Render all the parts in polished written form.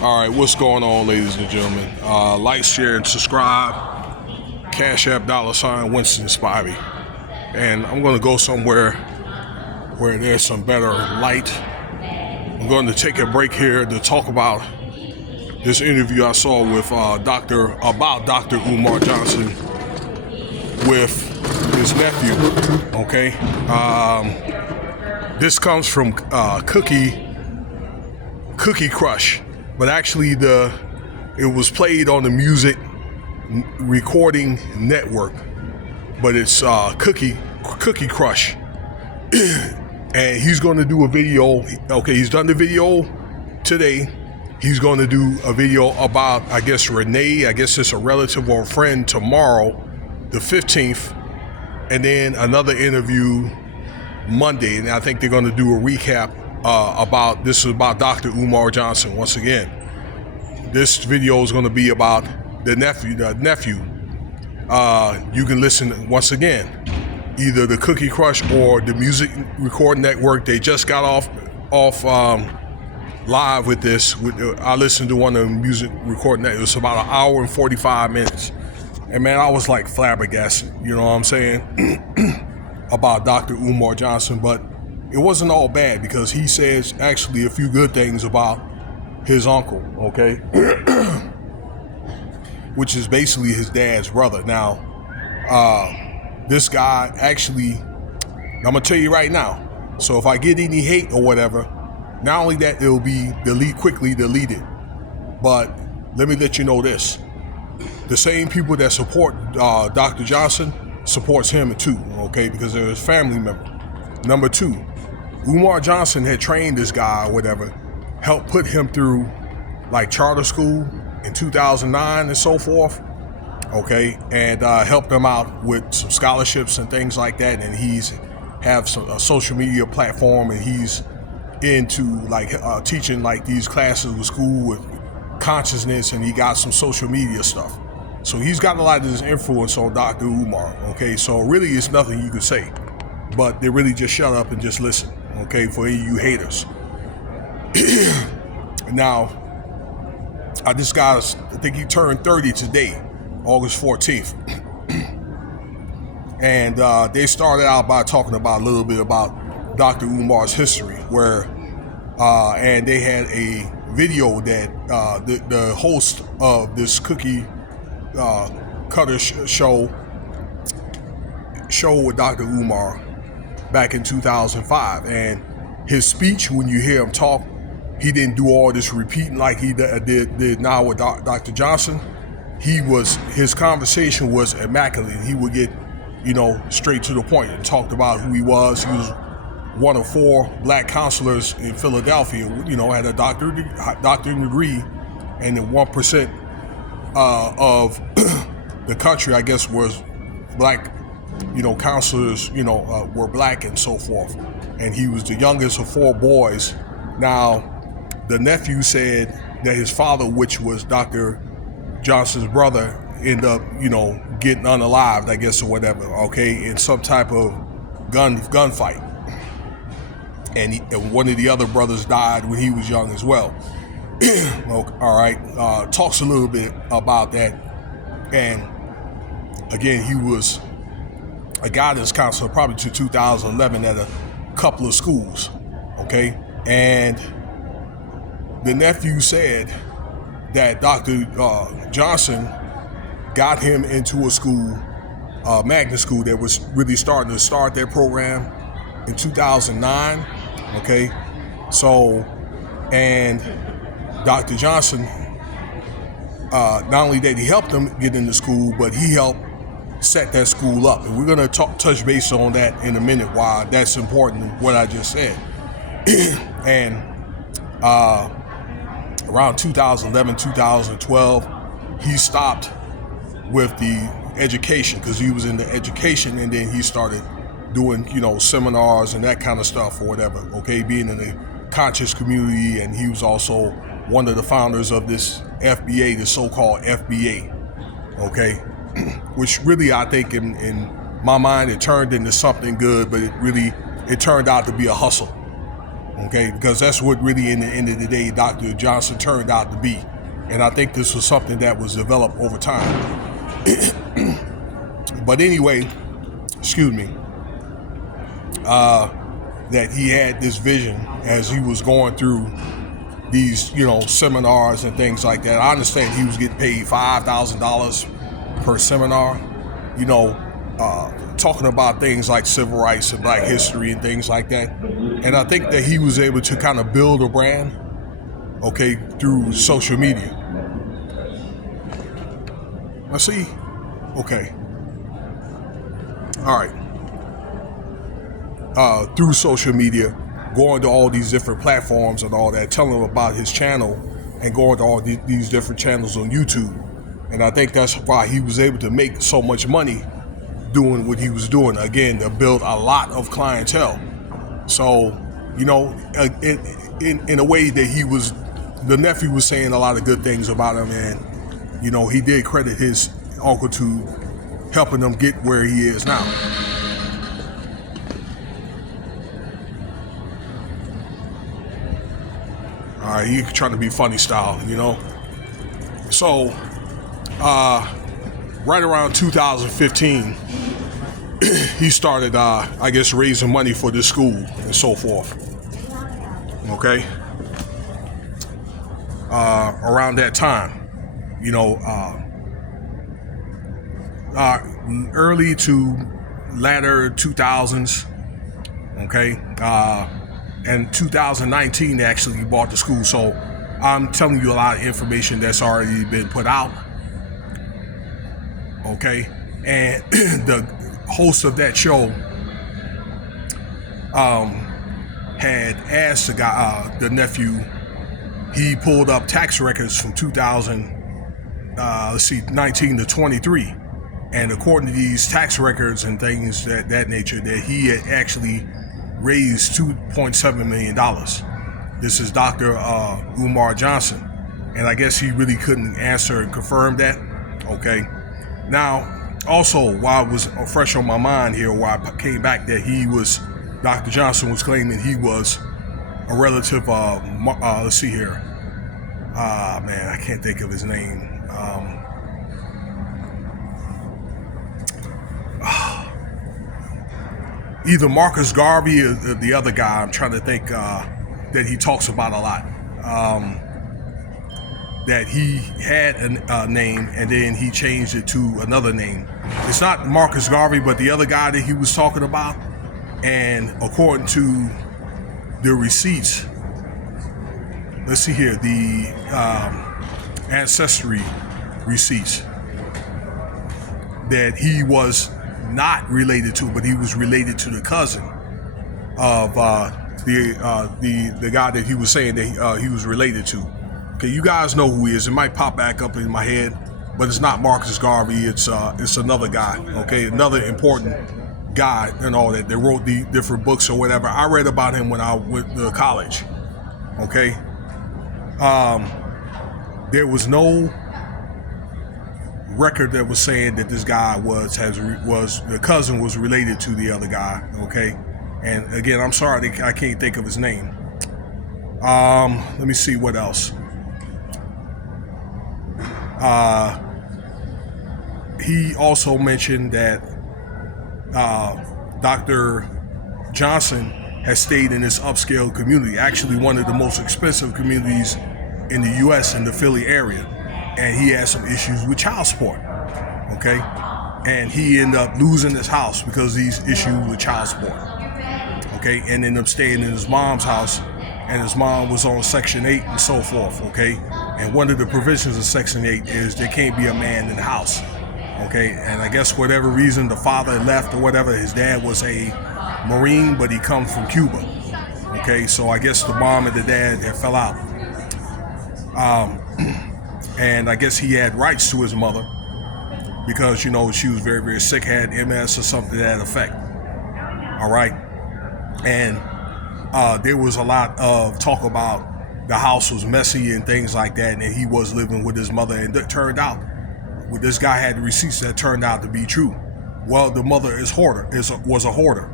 All right, what's going on, ladies and gentlemen? Like, share, and subscribe. Cash App $ Winston Spivey. And I'm going to go somewhere where there's some better light. I'm going to take a break here to talk about this interview I saw with Dr. Umar Johnson with his nephew. Okay, this comes from Cookie Crush. But actually, it was played on the Music Recording Network. But it's Cookie Crush, and he's going to do a video. Okay, he's done the video today. He's going to do a video about, I guess, Renee. I guess it's a relative or a friend tomorrow, the 15th, and then another interview Monday. And I think they're going to do a recap. About Dr. Umar Johnson. Once again, this video is going to be about the nephew. You can listen once again, either the Cookie Crush or the Music Recording Network. They just got off live with this. I listened to one of the Music Recording Network. It was about an hour and 45 minutes, and man, I was like flabbergasted. You know what I'm saying about Dr. Umar Johnson, but it wasn't all bad because he says actually a few good things about his uncle, okay? Which is basically his dad's brother. Now, this guy actually, I'm gonna tell you right now, so if I get any hate or whatever, not only that, it'll be quickly deleted, but let me let you know this. The same people that support Dr. Johnson supports him too, okay? Because they're his family member. Number two, Umar Johnson had trained this guy or whatever, helped put him through like charter school in 2009 and so forth, okay, and helped him out with some scholarships and things like that. And he's have a social media platform, and he's into like teaching like these classes with school with consciousness, and he got some social media stuff. So he's got a lot of this influence on Dr. Umar, okay? So really it's nothing you could say, but they really just shut up and just listen. Okay, for you haters. Now, this guy's, I think he turned 30 today, August 14th. And they started out by talking about a little bit about Dr. Umar's history, where, and they had a video that the host of this Cookie Cutter show with Dr. Umar back in 2005, and his speech, when you hear him talk, he didn't do all this repeating like he did now with Dr. Johnson. His conversation was immaculate. He would get, straight to the point and talked about who he was. He was one of 4 black counselors in Philadelphia, had a doctorate degree, and the 1% of the country, I guess, was black. Counselors, were black and so forth. And he was the youngest of 4 boys. Now, the nephew said that his father, which was Dr. Johnson's brother, ended up, getting unalived, I guess, or whatever, okay, in some type of gunfight. And one of the other brothers died when he was young as well. All right, talks a little bit about that. And again, he was a guidance counselor probably to 2011 at a couple of schools, okay? And the nephew said that Dr. Johnson got him into a school, magnet school, that was really starting to start their program in 2009, okay? So, and Dr. Johnson, not only that he helped them get into school, but he helped set that school up. And we're going to touch base on that in a minute, why that's important, what I just said. And around 2011, 2012, he stopped with the education because he was in the education, and then he started doing, seminars and that kind of stuff or whatever, okay, being in the conscious community. And he was also one of the founders of this FBA, the so-called FBA, okay? Which really, I think in my mind, it turned into something good, but it turned out to be a hustle. Okay, because that's what really, in the end of the day, Dr. Johnson turned out to be. And I think this was something that was developed over time. But anyway, excuse me, that he had this vision as he was going through these, seminars and things like that. I understand he was getting paid $5,000 per seminar, talking about things like civil rights and black history and things like that. And I think that he was able to kind of build a brand, okay, through social media. Let's see. Okay. All right. Through social media, going to all these different platforms and all that, telling them about his channel and going to all these different channels on YouTube. And I think that's why he was able to make so much money doing what he was doing. Again, to build a lot of clientele. So, in a way that the nephew was saying a lot of good things about him, and, he did credit his uncle to helping them get where he is now. All right, he trying to be funny style, So, right around 2015, he started, raising money for this school and so forth. Okay. Around that time, early to latter 2000s. Okay. And 2019, actually, he bought the school. So I'm telling you a lot of information that's already been put out. Okay. And the host of that show had asked the nephew, he pulled up tax records from 19 to 23. And according to these tax records and things that nature, that he had actually raised $2.7 million. This is Dr. Umar Johnson. And I guess he really couldn't answer and confirm that. Okay. Now, also, while it was fresh on my mind here, while I came back, that Dr. Johnson was claiming he was a relative of, let's see here. Man, I can't think of his name. Either Marcus Garvey or the other guy, I'm trying to think, that he talks about a lot. That he had a name and then he changed it to another name. It's not Marcus Garvey, but the other guy that he was talking about. And according to the receipts, let's see here, the ancestry receipts, that he was not related to, but he was related to the cousin of the guy that he was saying that he was related to. Okay, you guys know who he is. It might pop back up in my head, but it's not Marcus Garvey. It's another guy. Okay, another important guy and all that. They wrote the different books or whatever. I read about him when I went to college. Okay, there was no record that was saying that this guy was the cousin was related to the other guy. Okay, and again, I'm sorry I can't think of his name. Let me see what else. He also mentioned that Dr. Johnson has stayed in this upscale community, actually one of the most expensive communities in the U.S. in the Philly area. And he had some issues with child support, okay? And he ended up losing his house because of these issues with child support, okay? And ended up staying in his mom's house, and his mom was on Section 8 and so forth, okay? And one of the provisions of Section 8 is there can't be a man in the house, okay? And I guess whatever reason the father left or whatever, his dad was a Marine, but he comes from Cuba, okay? So I guess the mom and the dad, they fell out. And I guess he had rights to his mother because, she was very, very sick, had MS or something to that effect. All right. And there was a lot of talk about the house was messy and things like that, and he was living with his mother. And it turned out, well, this guy had receipts that turned out to be true. Well, the mother was a hoarder.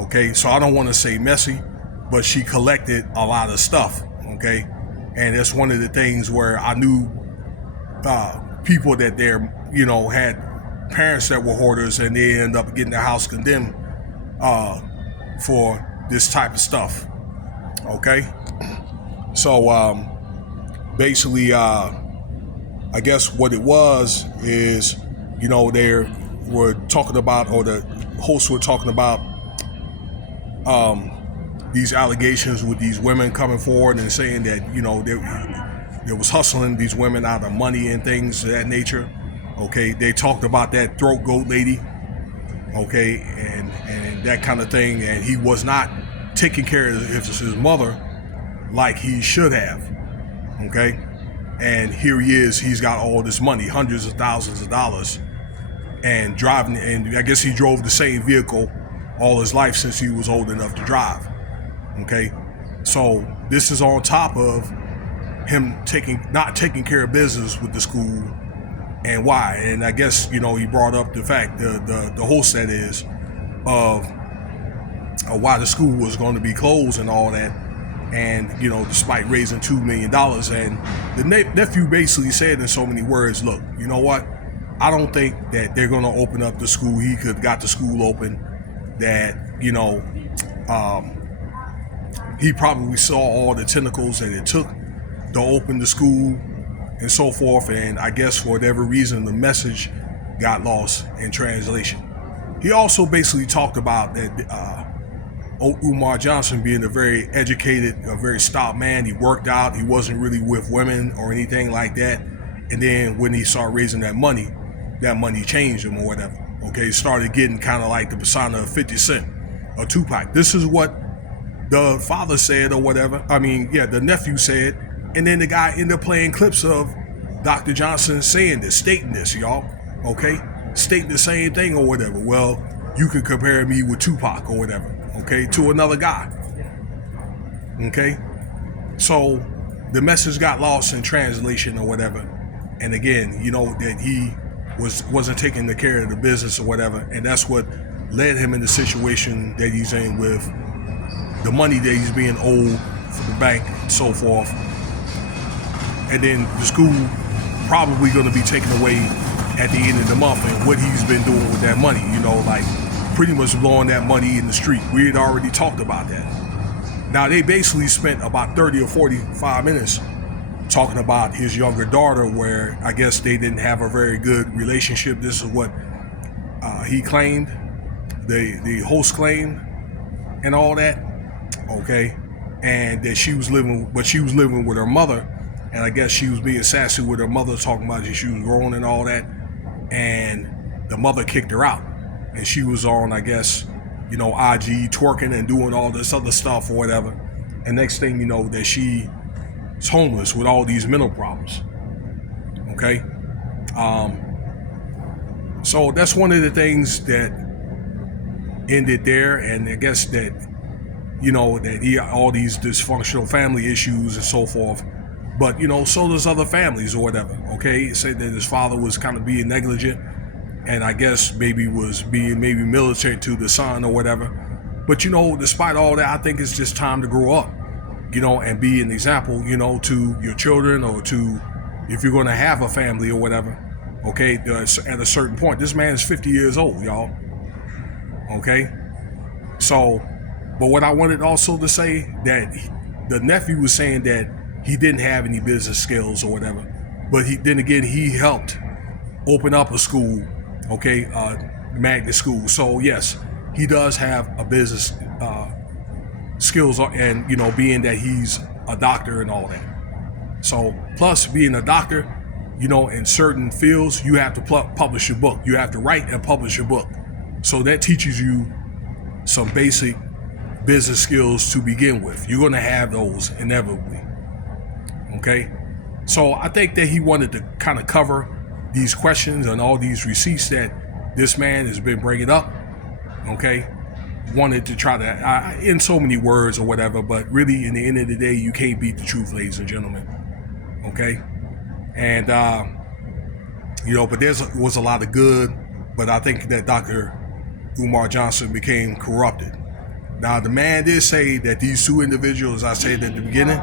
Okay, so I don't want to say messy, but she collected a lot of stuff, okay? And that's one of the things where I knew people that had parents that were hoarders, and they end up getting their house condemned for this type of stuff, okay? So basically, I guess what it was is, they were talking about, or the hosts were talking about these allegations with these women coming forward and saying that, there was hustling these women out of money and things of that nature. Okay, they talked about that throat goat lady, okay, and that kind of thing, and he was not taking care of his mother like he should have, okay? And here he is, he's got all this money, hundreds of thousands of dollars, and driving, and I guess he drove the same vehicle all his life since he was old enough to drive, okay? So this is on top of him not taking care of business with the school, and why. And I guess, he brought up the fact, the host that is, of why the school was going to be closed and all that. And, despite raising $2 million, and the nephew basically said in so many words, look, you know what? I don't think that they're going to open up the school. He could have got the school open. That, he probably saw all the tentacles that it took to open the school and so forth. And I guess for whatever reason, the message got lost in translation. He also basically talked about that Umar Johnson being a very educated, a very stout man. He worked out. He wasn't really with women or anything like that. And then when he started raising that money changed him or whatever. Okay, started getting kind of like the persona of 50 Cent or Tupac. This is what the father said or whatever. The nephew said. And then the guy ended up playing clips of Dr. Johnson saying this, stating this, y'all. Okay, stating the same thing or whatever. Well, you can compare me with Tupac or whatever. Okay, to another guy. Okay, so the message got lost in translation or whatever. And again, that he wasn't taking the care of the business or whatever, and that's what led him in the situation that he's in with the money that he's being owed from the bank and so forth. And then the school probably going to be taken away at the end of the month, and what he's been doing with that money, like pretty much blowing that money in the street. We had already talked about that. Now, they basically spent about 30 or 45 minutes talking about his younger daughter, where I guess they didn't have a very good relationship. This is what he claimed, the host claimed, and all that. Okay, and that she was living with her mother, and I guess she was being sassy with her mother, talking about that she was grown and all that, and the mother kicked her out, and she was on, I guess, IG twerking and doing all this other stuff or whatever, and next thing you know, that she is homeless with all these mental problems. Okay, so that's one of the things that ended there, and I guess that that he all these dysfunctional family issues and so forth. But so does other families or whatever. Okay, he said that his father was kind of being negligent, and I guess maybe was being militant to the son or whatever. But despite all that, I think it's just time to grow up, and be an example, to your children, or to, if you're going to have a family or whatever. Okay, at a certain point, this man is 50 years old, y'all. Okay, so, but what I wanted also to say, that the nephew was saying that he didn't have any business skills or whatever, but he helped open up a school, okay, magnet school. So yes, he does have a business skills, and being that he's a doctor and all that. So plus being a doctor, in certain fields, you have to publish your book. You have to write and publish your book. So that teaches you some basic business skills to begin with. You're going to have those inevitably. Okay, so I think that he wanted to kind of cover these questions and all these receipts that this man has been bringing up. Okay, wanted to try to, in so many words or whatever, but really in the end of the day, you can't beat the truth, ladies and gentlemen. Okay, and but there was a lot of good, but I think that Dr. Umar Johnson became corrupted Now, the man did say that these two individuals, I said at the beginning,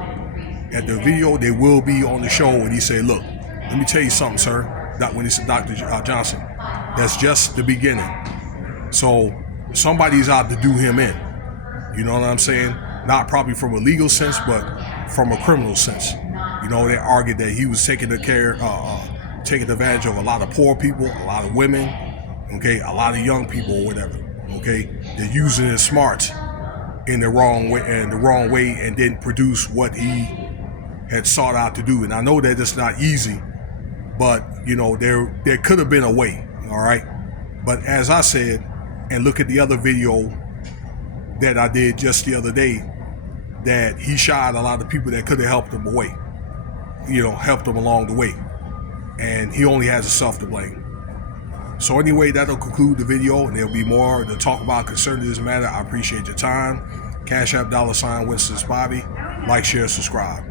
at the video, they will be on the show. And he said, look, let me tell you something, sir. Not when he said Dr. Johnson. That's just the beginning. So somebody's out to do him in. You know what I'm saying? Not probably from a legal sense, but from a criminal sense. You know, they argued that he was taking advantage of a lot of poor people, a lot of women, okay, a lot of young people or whatever, okay. They're using his smarts in the wrong way, and didn't produce what he had sought out to do. And I know that it's not easy, but you know, there could have been a way, all right. But as I said, and look at the other video that I did just the other day, that he shot a lot of people that could have helped him away, you know, helped him along the way. And he only has himself to blame. So anyway, that'll conclude the video, and there'll be more to talk about concerning this matter. I appreciate your time. Cash App $Winston's Bobby. Like, share, subscribe.